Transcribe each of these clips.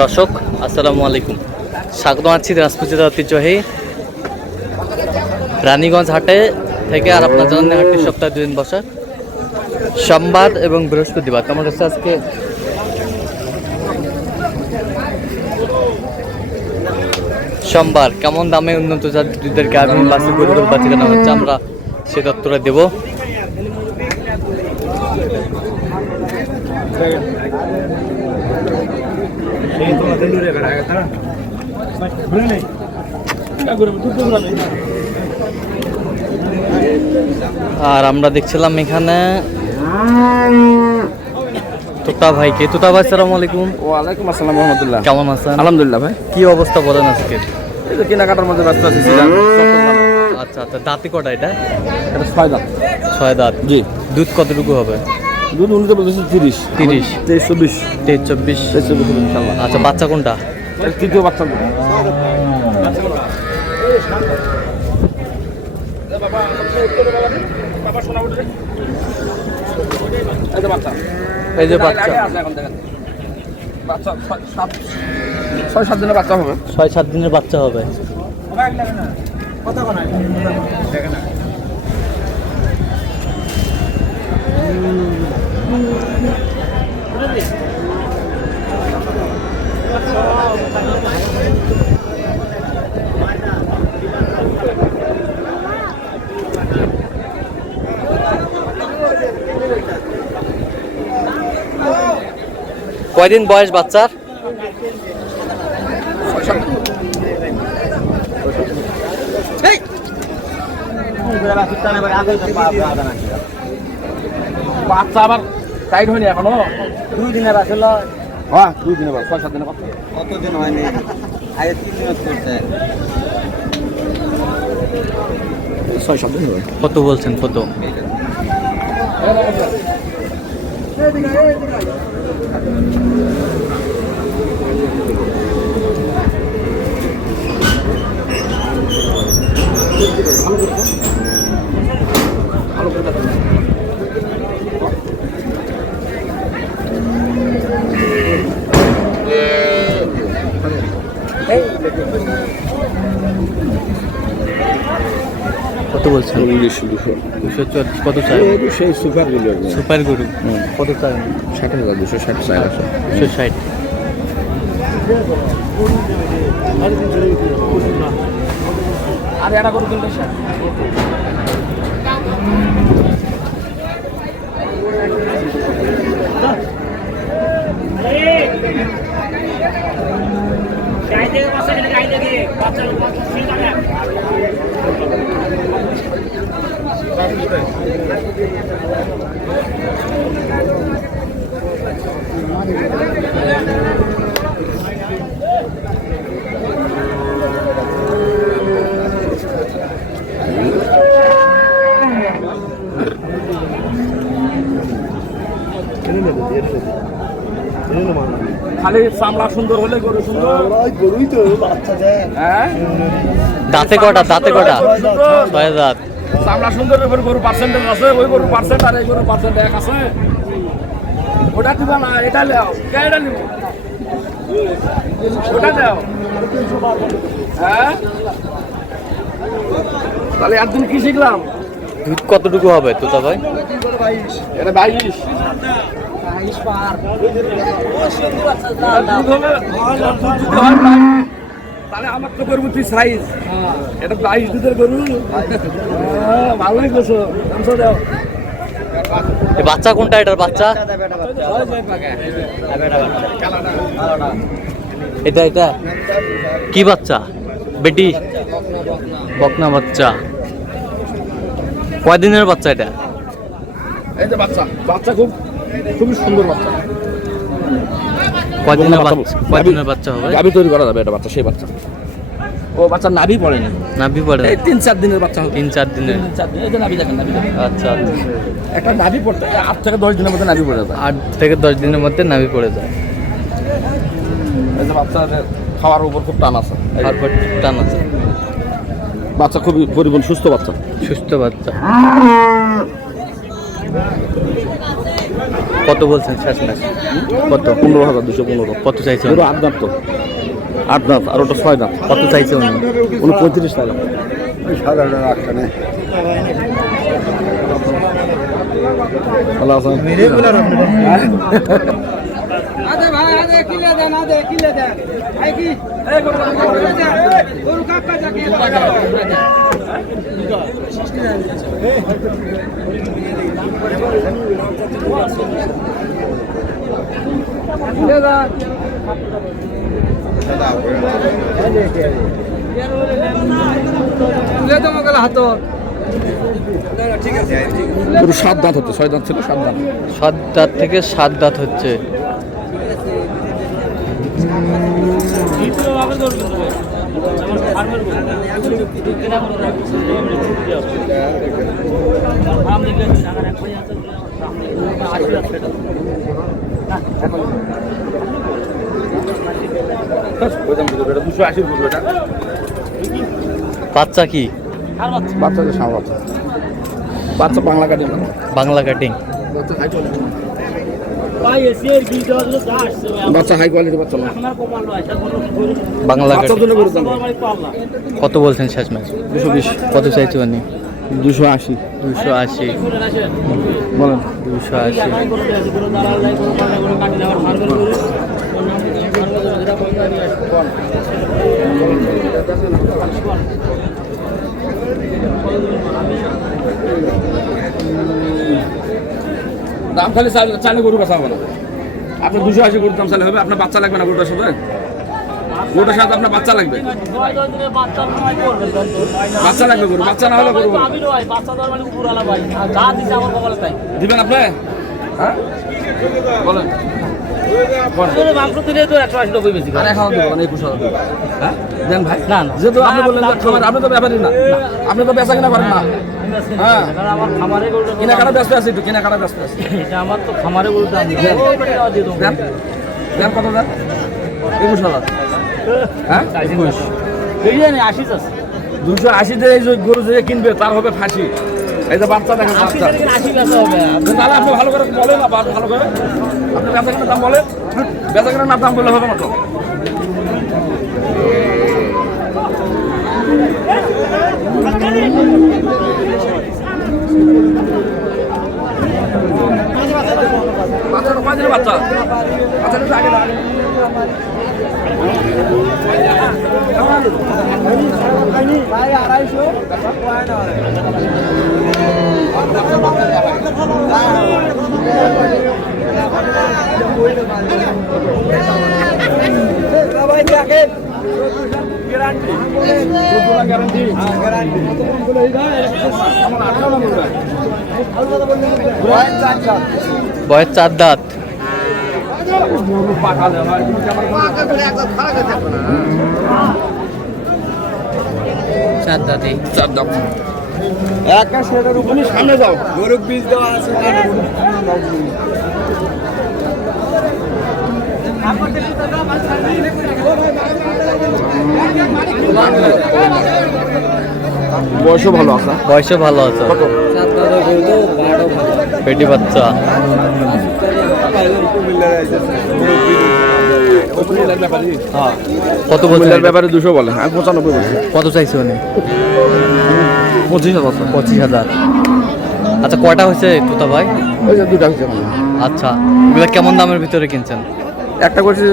দর্শক আসসালামু আলাইকুম, স্বাগত আছি দিনাজপুর জেলার ঐতিহ্যবাহী রানীগঞ্জ হাটে থেকে। আর আপনার জানেন হাটটি সপ্তাহে 2 দিন বসে, সোমবার এবং বৃহস্পতিবার। কেমন হচ্ছে আজকে সোমবার, কেমন দামে উন্নত জাতের দুধের গাভী বাছুর গরুগুলো বাচ্চা কেনা হচ্ছে, আমরা সে তথ্যটা দেবো। আর আমরা দেখছিলাম এখানে তোতা ভাইকে। তোতা ভাই আসসালামু আলাইকুম। ওয়ালাইকুম আসসালাম রহমতুল্লাহ। কেমন আছেন? আলহামদুলিল্লাহ ভাই। কি অবস্থা বলেন আজকে? এই তো কেনাকাটার মধ্যে ব্যস্ত আছি। আচ্ছা আচ্ছা, দাঁতি কটা এটা? এটা 6 দাঁত। 6 দাঁত। জি। দুধ কতটুকু হবে? দুধ উনি তো বলতেছে 30 23 24 24 ইনশাআল্লাহ। আচ্ছা, বাচ্চা কোনটা? তৃতীয় বাচ্চা। এই যে বাচ্চা, 6-7 দিনের বাচ্চা হবে। 6-7 দিনের বাচ্চা হবে। কয়দিন বয়স বাচ্চার? বাচ্চা আবার টাইট হয়নি এখনো। 2 দিনের আসলে। হ্যাঁ 2 দিনের বাচ্চা, 6-7 দিনের বাচ্চা। কতদিন হয়নি? আগে 3 দিন করছে। 6-7 দিন হবে। কত বলছেন? কত? কত বলছেন? 200 কত চাই? সেই সুপার গুলো সুপার গরু কত চাই? 60,000 260 চাই আছে। 260। আর এটা করে কিনতে স্যার খালি চামড়া সুন্দর হলে গরু সুন্দর। গরুই তো বাচ্চা দেয়। হ্যাঁ দাঁতে কটা? দাঁতে কটা? 6 দাঁত। চামড়া সুন্দর এবার গরু পার্সেন্টেজ আছে। ওই গরু পার্সেন্ট আর এই গরু পার্সেন্ট এক আছে। ওটা দিবা না, এটা লেও। কে এটা নিব? ওটা দাও। হ্যাঁ তাহলে একদিন কি শিখলাম? দুধ কতটুকু হবে তোতা ভাই? এটা 22 তাহলে আমার তো গরু তুই সাইজ। এটা 22 দুধের গরু। ভালোই করছো। বাচ্চা কোনটা এটার? বাচ্চা এটা এটা কি বাচ্চা? বেটি বকনা বাচ্চা। কয় দিনের বাচ্চা এটা? এই যে বাচ্চা, বাচ্চা খুবই সুন্দর বাচ্চা। কয় দিনের বাচ্চা? কয় দিনের বাচ্চা হবে? গাভী তৈরি করা যাবে এটা বাচ্চা, সেই বাচ্চা। ও বাচ্চা নাভি পড়ে না। নাভি পড়ে? এই 3-4 দিনের বাচ্চা হবে। 3-4 দিনের। 3-4 দিন। এই যে নাভি দেখেন, নাভি দেখেন। আচ্ছা আচ্ছা। একটা নাভি পড়তে 8 থেকে 10 দিনের মধ্যে নাভি পড়ে যায়। 8 থেকে 10 দিনের মধ্যে নাভি পড়ে যায়। এই যে বাচ্চা খাওয়ার উপর খুব টান আছে। তারপর টান আছে। বাচ্চা খুবই পরিপূর্ণ সুস্থ বাচ্চা। সুস্থ বাচ্চা। কত বলছেন শেষ ম্যাচ? কত? 15,215। কত চাইছে গরু 8 দাঁত তো, 8 দাঁত আর ওটা 6 দাঁত। কত চাইছে উনি? 35 টাকা। ভালো আছেন? গরু 7 দাঁত হতো, 6 দাঁত ছিল, 7 দাঁত। 7 দাঁত থেকে 7 দাঁত হচ্ছে। বাচ্চা কি? বাচ্চা তো সারা বাচ্চা, বাচ্চা বাংলা কাটিং। বাংলা কাটিং। বাচ্চা হাই কোয়ালিটি বাচ্চা না। বাংলা বাচ্চার কাটিং। জন্য গরু দাম কত বলছেন শেষ ম্যাচ? 220। কত চাইছে উনি? 280। 280। বলেন। 280। দাম খালি চাইলে গরু বেচা হবে না। আপনার 280 গরুর দাম চাইলে হবে। আপনার বাচ্চা লাগবে না গরুটার সাথে? গরুটার সাথে আপনার বাচ্চা লাগবে। বাচ্চা লাগবে গরু, বাচ্চা না হলে গরু দিবেন আপনি? হ্যাঁ বলেন। দেন ভাই। না, না। যেহেতু আপনি বললেন যে খামার, আপনি তো ব্যাপারই না, আপনি তো বেচা কিনা করেন না। হ্যাঁ, কেনাকাটা ব্যস্ত আছে, একটু কেনাকাটা ব্যস্ত আছে। আমার তো খামারে বলতে দেন দেন, কত দেন? 21,000। হ্যাঁ, 280 দিয়ে এই যে গরু যে কিনবে তার হবে ফাঁসি। এই যে বাচ্চা দেখেন, বাচ্চা। তাহলে আপনি ভালো করে বলেন না, ভালো করে আপনি বেচা কেনার দাম বলেন। বেচা কেনার দাম বললে হবে না তো। বাচ্চাটা কয় দিনের বাচ্চা? বাচ্চাটা আগে না। বয়স 4 দাঁত। সামনে যাও, গরু বীজ দেওয়া আছে। বয়সও ভালো আছে। বয়সও ভালো আছে। পেটি বাচ্চা। কত বছরের ব্যাপারে 200 বলে, আমি 95 বলছি। কত চাইছে উনি? 25,000। 25,000। আচ্ছা, কয়টা হয়েছে তোতা ভাই? ওই যে 2টা হচ্ছে। আচ্ছা, এগুলো কেমন দামের ভিতরে কিনছেন? একটা করছি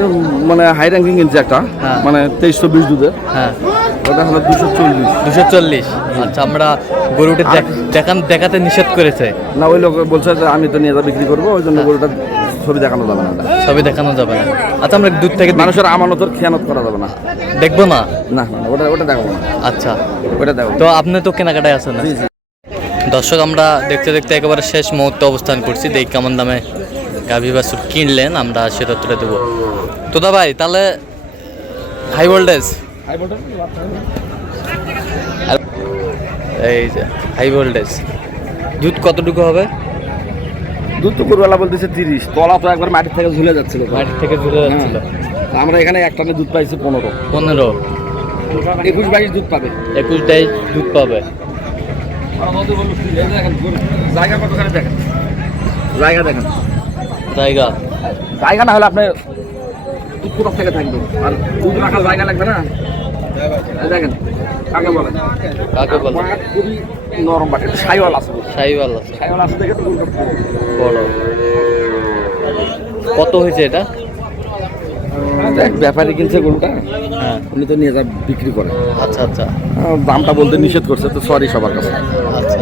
মানে হাই র্যাঙ্কিং কিনছে একটা, হ্যাঁ। মানে 2320 দুধের, হ্যাঁ, ওটা হলো 240। 240। আচ্ছা, আমরা গরুটা দেখাতে নিষেধ করেছে। না, ওই লোক বলছে যে আমি তো নিয়ে যা বিক্রি করবো, ওই জন্য গরুটা ছবি দেখানো যাবে না। ছবি দেখানো যাবে না। আচ্ছা, আমরা দূর থেকে মানুষের আমানতের খেয়ানত করা যাবে না। দেখবো না? না, ওটা দেখাবো না। আচ্ছা, ওটা দেখো। তো আপনি তো কেনাকাটায় আছেন না? দর্শক, আমরা দেখতে দেখতে একেবারে শেষ মুহূর্তে অবস্থান করছি। দেখি কেমন দামে গাভী বাছুর কিনলেন, আমরা সেটা তুলে দেবো। তোদা ভাই, তাহলে হাই ভোল্টেজ, এই যে হাই ভোল্টেজ, দুধ কতটুকু হবে? দুধ তো গরুওয়ালা বলতেছে 30, তলা তো একবার মাটির থেকে ঝুলে যাচ্ছিল। মাটির থেকে ঝুলে যাচ্ছিল। আমরা এখানে এক টানে দুধ পাইছি 15। 21-22 দুধ পাবে। 21-22 দুধ পাবে। জায়গা কতখানি দেখেন, জায়গা দেখেন। জায়গা জায়গা না হলে আপনি কোথা থেকে থাকবে আর দুধ রাখার জায়গা লাগবে না। এই দেখেন কাকে বলে, কাকে বলে? বাট খুবই নরম বাট, একটু সাইওয়াল আছে, সাইওয়াল আছে, সাইওয়াল আছে দেখে তো গরুটা বড়। কত হয়েছে এটা? এক ব্যাপারী কিনছে গরুটা, হ্যাঁ, উনি তো নিয়ে যা বিক্রি করে। আচ্ছা আচ্ছা দামটা বলতে নিষেধ করছে, তো সরি সবার কাছে। আচ্ছা।